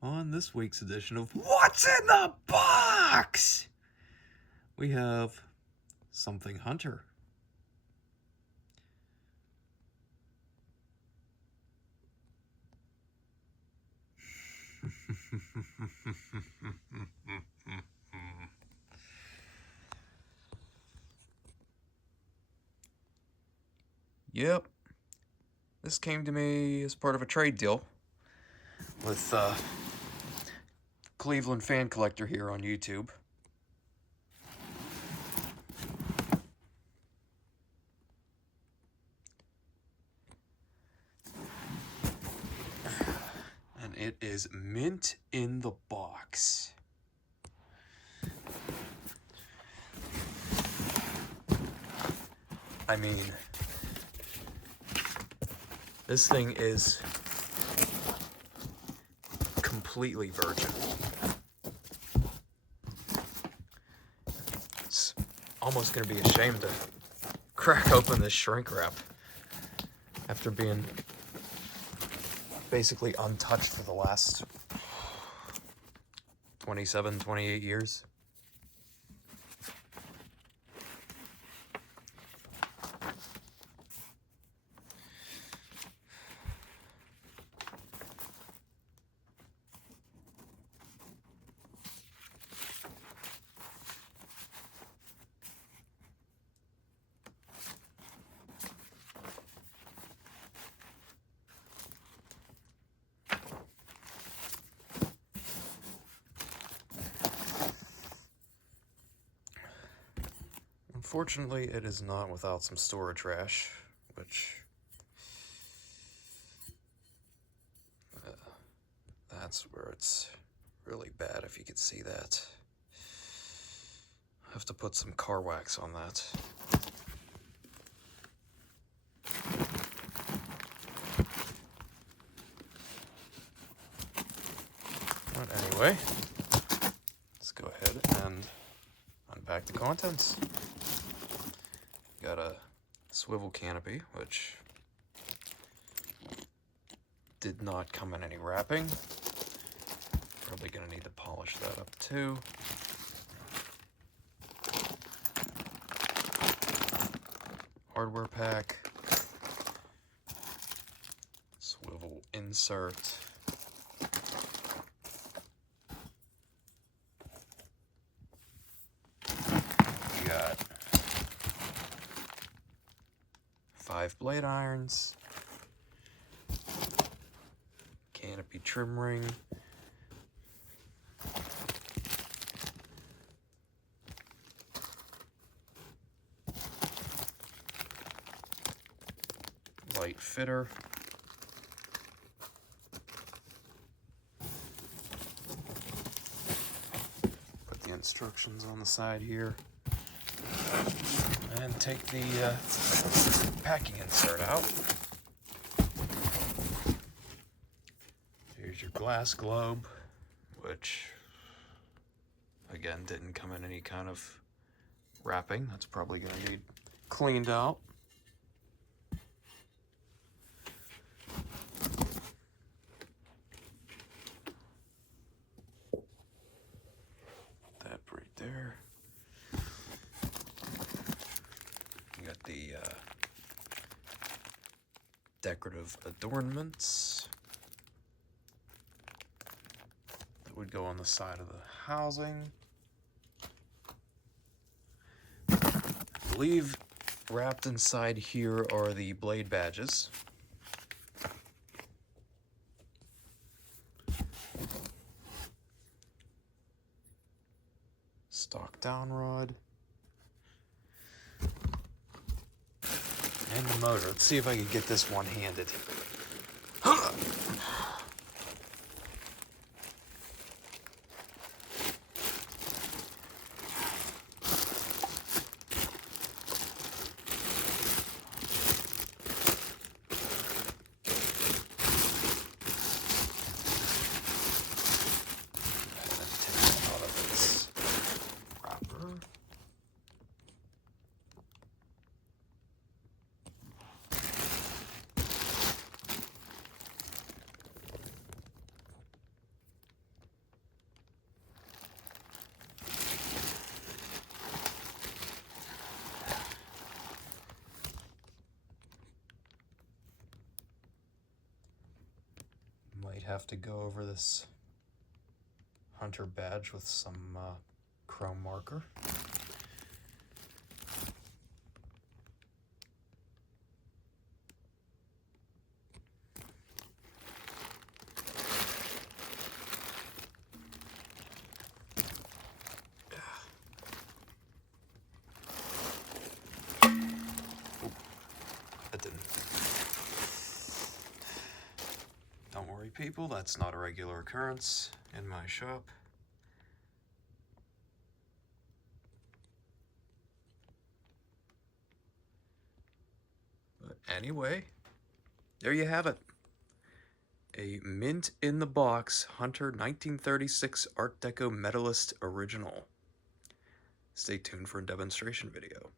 On this week's edition of What's in the Box? We have something Hunter. Yep. This came to me as part of a trade deal with Cleveland Fan Collector here on YouTube. And it is mint in the box. I mean, this thing is completely virgin. It's almost going to be ashamed to crack open this shrink wrap after being basically untouched for the last 27, 28 years. Unfortunately, it is not without some storage rash, which that's where it's really bad, if you could see that. I have to put some car wax on that. But anyway, let's go ahead and unpack the contents. Got a swivel canopy, which did not come in any wrapping. Probably gonna need to polish that up too. Hardware pack. Swivel insert. We got 5 blade irons, canopy trim ring, light fitter, put the instructions on the side here, and take the packing insert out. Here's your glass globe, which again didn't come in any kind of wrapping. That's probably going to need cleaned out. That right there. You got the decorative adornments that would go on the side of the housing. I believe wrapped inside here are the blade badges. Stock down rod. And the motor. Let's see if I can get this one-handed. have to go over this Hunter badge with some chrome marker. That didn't. Don't worry, people, that's not a regular occurrence in my shop. But anyway, there you have it. A mint in the box Hunter 1936 Art Deco Medalist original. Stay tuned for a demonstration video.